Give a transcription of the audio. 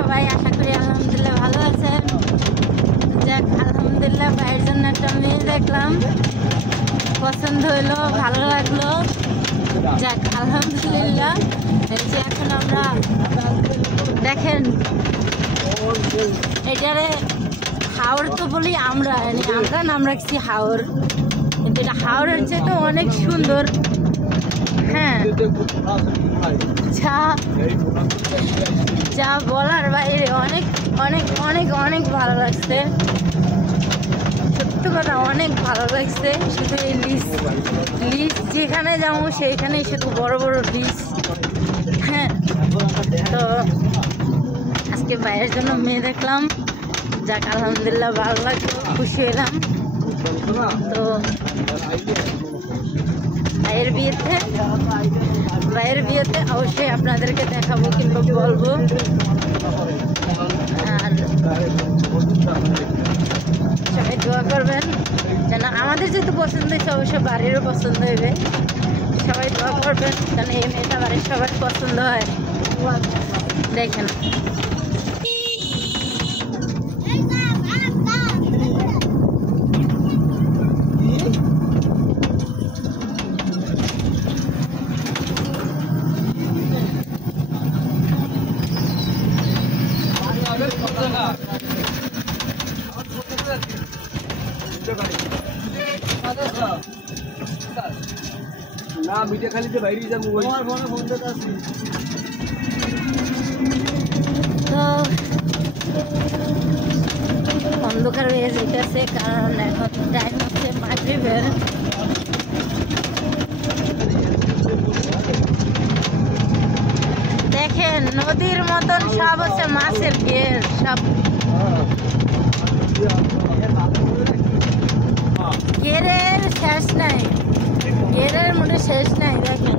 সবাই? আশা করি আলহামদুলিল্লাহ ভালো আছেন। যাক, আলহামদুলিল্লাহ ভাইয়ের জন্য একটা মেয়ে দেখলাম, পছন্দ হইলো, ভালো লাগলো। যাক, আলহামদুলিল্লাহ। এই যে এখন আমরা দেখেন এটারে হাওর তো বলি আমরা, আমরা নাম রাখছি হাওর, কিন্তু এটা হাওরের চেয়ে তো অনেক সুন্দর। হ্যাঁ, যা বলার বাইরে, অনেক অনেক অনেক অনেক ভালো লাগছে, সত্য কথা অনেক ভালো লাগছে। শুধু এই লিজ যেখানে যাবো সেইখানে শুধু বড় বড় লিজ। হ্যাঁ, তো আজকে ভাইয়ের জন্য মেয়ে দেখলাম, যাক আলহামদুলিল্লাহ ভালো লাগলো, খুশি হলাম। তো ভাইয়ের বিয়েতে অবশ্যই আপনাদেরকে দেখাবো কিংবা বলবো। আর সবাই দোয়া করবেন যেন আমাদের যেহেতু পছন্দ হয়েছে, অবশ্যই বাড়িরও পছন্দ হইবে। সবাই দোয়া করবেন যেন এই মেয়েটা বাড়ির সবার পছন্দ হয়। দেখেন না মিডিয়া খালি যে বাইরে যা মোবাইল আমার ফোন দিতে আসি। তো অন্ধকার হয়ে যেতেছে, কারণ এখন টাইম হচ্ছে মাগরিবের। দেখেন নদীর মতন সব হচ্ছে মাছের ঘের, সব ঘেরের শেষ নাই, ঘেরের মধ্যে শেষ নাই। দেখেন